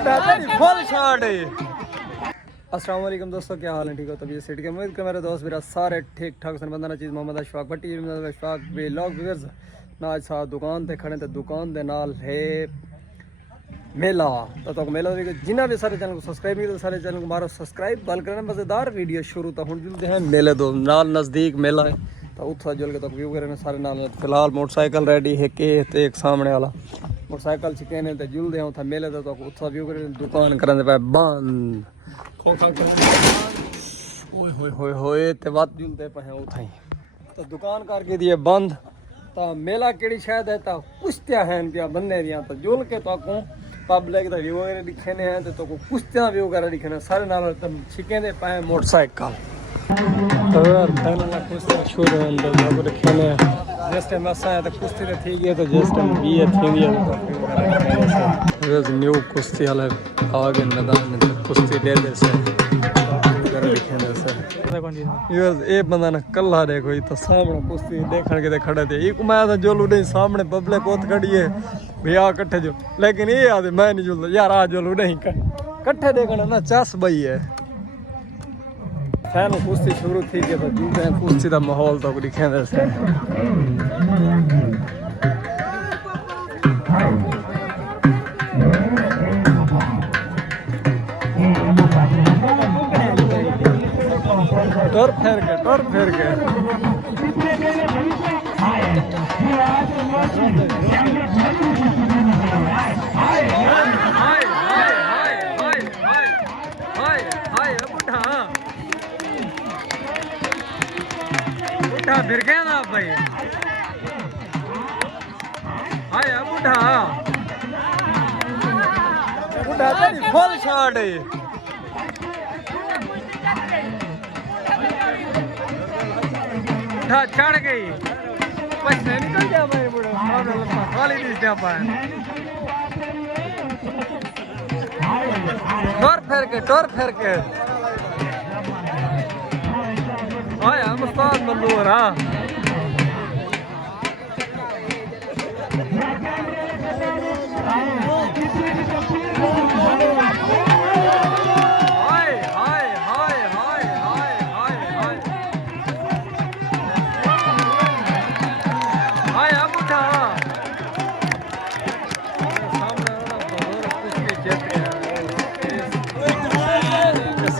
Full shot है। अस्सलाम वालेकुम दोस्तों, क्या हाल है? ठीक हो? तभी सेट के उम्मीद कर मेरे दोस्त मेरा सारे ठीक ठाक सन बंदा चीज़ मोहम्मद अशफाक भट्टी अशफाक व्लॉग व्यूअर्स ना आज साथ दुकान ते खड़े ते दुकान दे नाल है मेला। तो मेला जिन्हें भी सारे चैनल को सब्सक्राइब नहीं सारे चैनल को मारो सब्सक्राइब बल करना मज़ेदार वीडियो शुरू तो हम जुलते हैं मेले दो नाल नज़दीक मेला है तो उत्था जुल के तक व्यू करें सारे नाल। फिलहाल मोटरसाइकिल रेडी है के ते एक सामने वाला मोटरसाइकिल छिके ने ते जुलते हैं उत्था मेले तो उत्था व्यू करें दुकान करने पे बंद खोखा ओए होए होए होए ते बात जुलते पे हैं उत्था ही तो दुकान करके दिए बंद। तो मेला केड़ी शायद है तो कुश्तियां हैं क्या बनने दियां तो जुल के तो पब्लिक का व्यू वगैरह दिखे हैं तो कुश्तियां व्यू वगैरह दिखे सारे नाल छिके दे पे मोटरसाइकिल तो यार पहले कुश्तियां शुरू हैं तो जब रखे ने जिस टाइम असा है तो कुश्ती तो ठीक है तो जिस टाइम भी है थी तो न्यू कुश्ती वाले आगे मैदान में तो कुश्ती दे दे से ये बंदा ना कल्ला देखो ये तो सामने कुश्ती देखने के खड़े थे एक मैं तो जोलू नहीं सामने पब्लिक बहुत खड़ी है भैया कट्ठे जो लेकिन ये आदमी मैं नहीं जुलता यार आ जोलू नहीं कट्ठे देखना ना चस बई है फैन कुश्ती शुरू थी कि तो जूते हैं कुश्ती का माहौल तो दिखे से टोर फेर के बुढ़ा फिर गया ना भाई आया बुढ़ा फुल शॉट है बुढ़ा चढ़ गई पैसे निकल गया भाई बुढ़ा खाली नहीं दे पाए टोर फेर के आया मुस्ताद मंदूर हाँ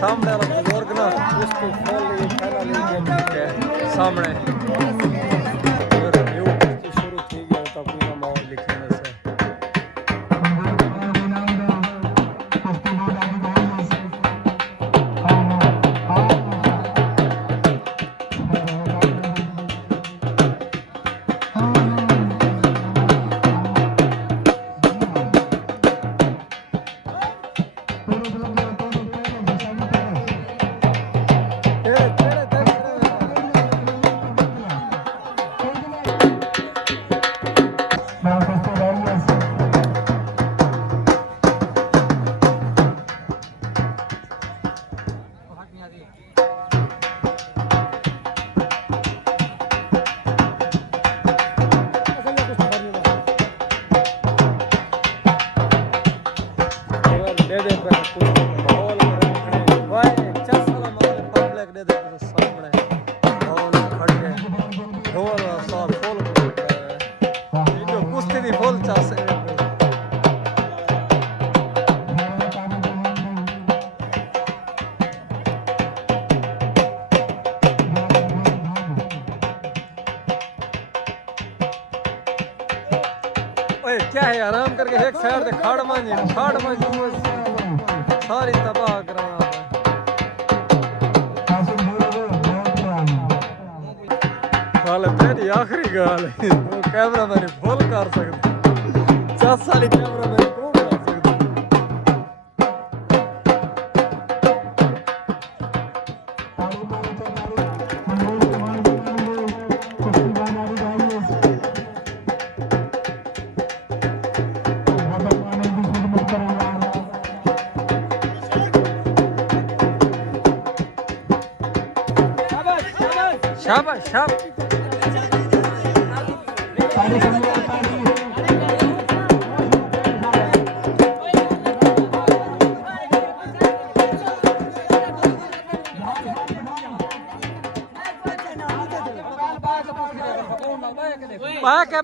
सामने वाला बुजुर्ग ना उसको खोल लिए खाना ले सामने शुरू की गया तो पूरा माहौल लिखने से क्या है आराम करके एक साइड से खाड़ मांझी सारी तबाह करा गाल मेरी आखिरी गाल वो कैमरा मैंने फुल कर सकते 10 साल कैमरा मैंने कौन कर सकते शाबाश शाबाश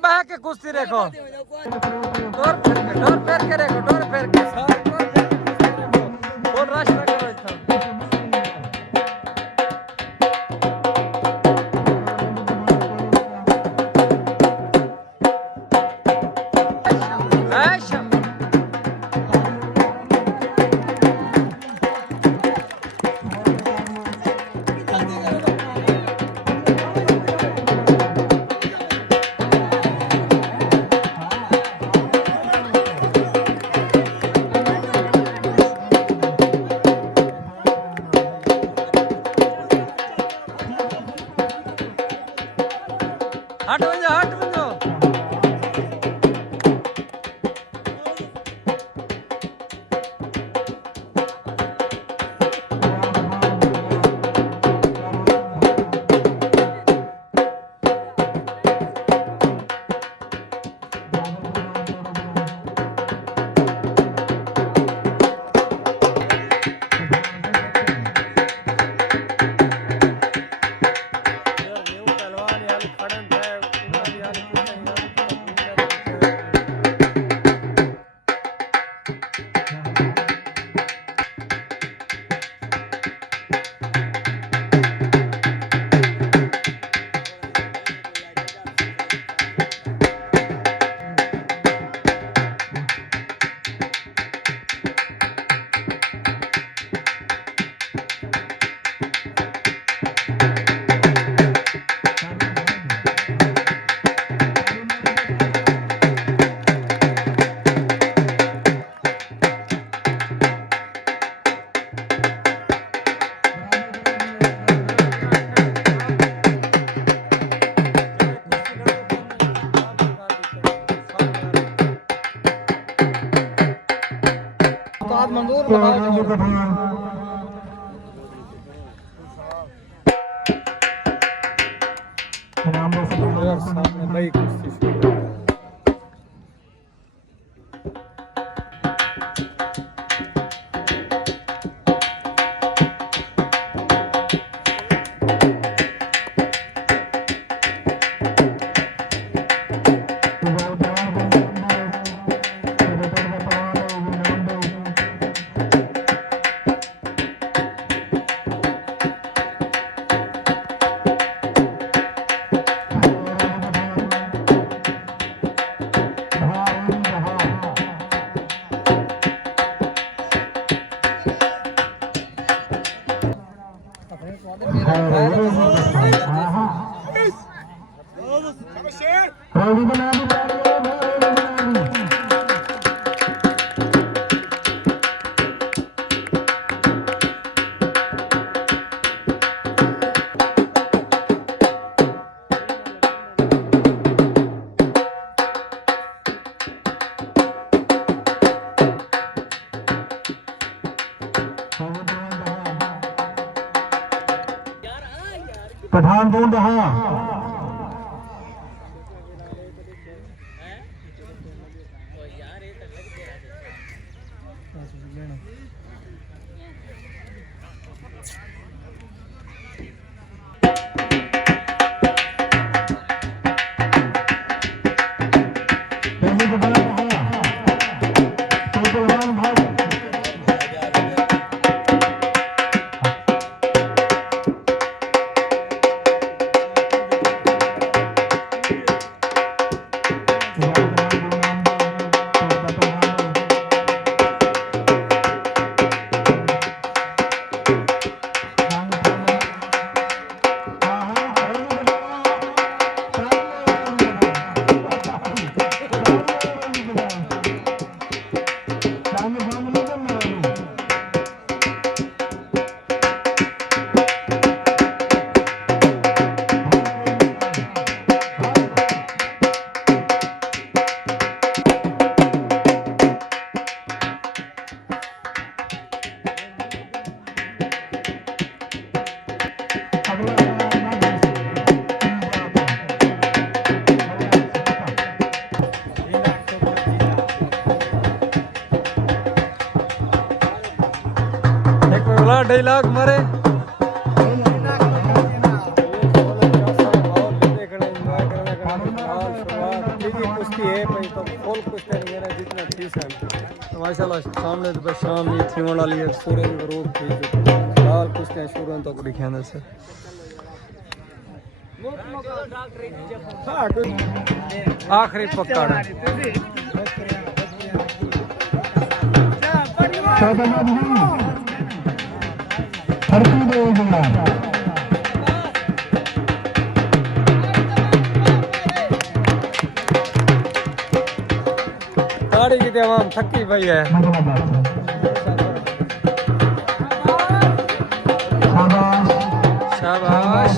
बह के कुश्ती देखो डोर फेर के देखो डोर फेर के सारे डोर फेर के कुश्ती देखो और रश ना करो इतना हट बन जाओ मंजूर भाई कुश्ती पठान ढूंढ रहा डायलॉग मरे माशाल्लाह सामने तो शाम ही थी वाली है सूरज गरूब थी फिलहाल कुछ नहीं शुरू तो दिखाने से आखिरी पक्का गाड़ी की तमाम थकी पई है शाबाश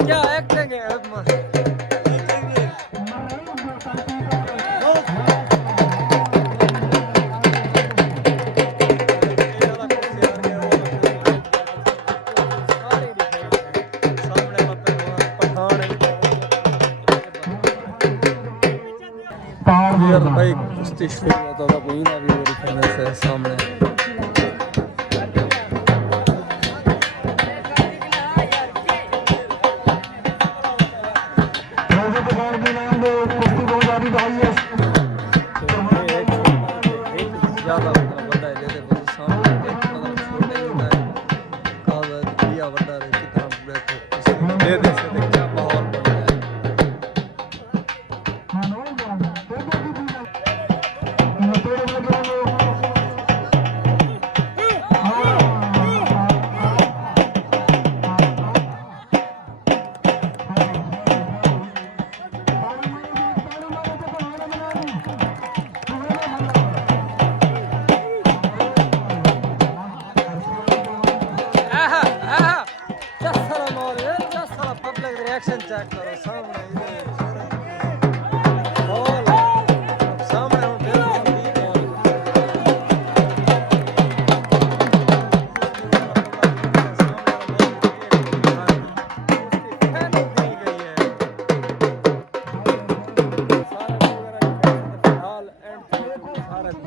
क्या एक्टिंग है भाई कुश्ती शुरू होता था कोई ना भी दिखाने से सामने ज्यादा बंदा ले दे बस सामने मतलब छोटे ही होता है कागज दिया बंदा रे कितना पूरे दे दे से देख क्या माहौल बन रहा है रिएक्शन चेक करो सामने सामने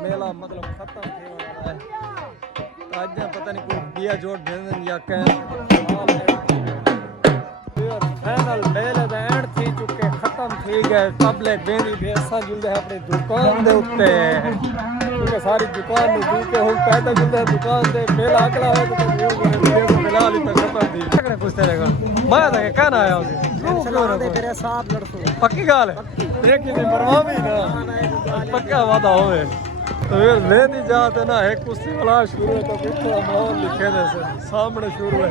मेला मतलब खत्म आज पता नहीं कोई दिया जोड़ देने या फाइनल मेले दा एंड थी चुके खत्म थी गए पब्लिक बेरी बेसा जुलदे अपनी दुकान दे उत्ते क्योंकि सारी दुकान नु दूके हम पैदा जुलदे दुकान दे मेला अगला हो तो मेला ली तक खत्म थी लगने कुछ तेरेगा मैं तो कहना आया उसे दे तेरे साथ लड़सो पक्की गाल है देखी नहीं मरवा भी ना पक्का वादा होवे तो फिर ले दी जाते ना एक कुश्ती वाला शुरू है तो फिर माहौल लिखे दे से सामने शुरू है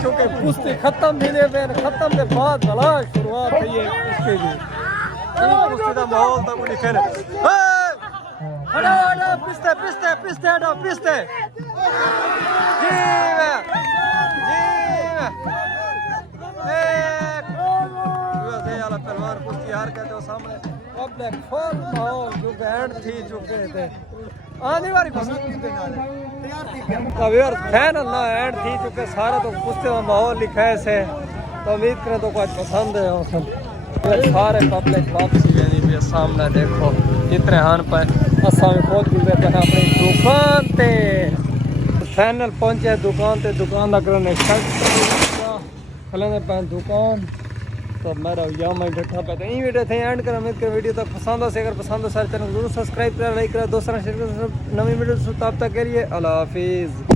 क्योंकि कुश्ती खत्म भी नहीं फिर खत्म के बाद भला शुरुआत हुई है कुश्ती की कुश्ती का माहौल तक लिखे दे हटो हटो पिस्ते पिस्ते पिस्ते हटो पिस्ते जी मैं पहलवान कुश्ती हार गए थे सामने पब्लिक फुल माहौल जो बैंड थी चुके थे आने वाली फाइनल ना एंड थी चुके सारे तो कुश्ती का माहौल लिखा है से तो उम्मीद करें तो कुछ पसंद है सारे पब्लिक वापसी यानी भी सामने देखो जितने हान पर असा भी पहुंच गए थे अपनी दुकान पे फाइनल पहुंचे दुकान पे दुकान का करने खलेने पे दुकान तो मेरा या मैं डटा पे तो वीडियो थे एंड कर उम्मीद कर वीडियो तक पसंद हो अगर पसंद हो सारे चैनल जरूर सब्सक्राइब करें लाइक करें दोस्तों शेयर करें नवी वीडियो तब तक के लिए अल्लाह हाफिज़।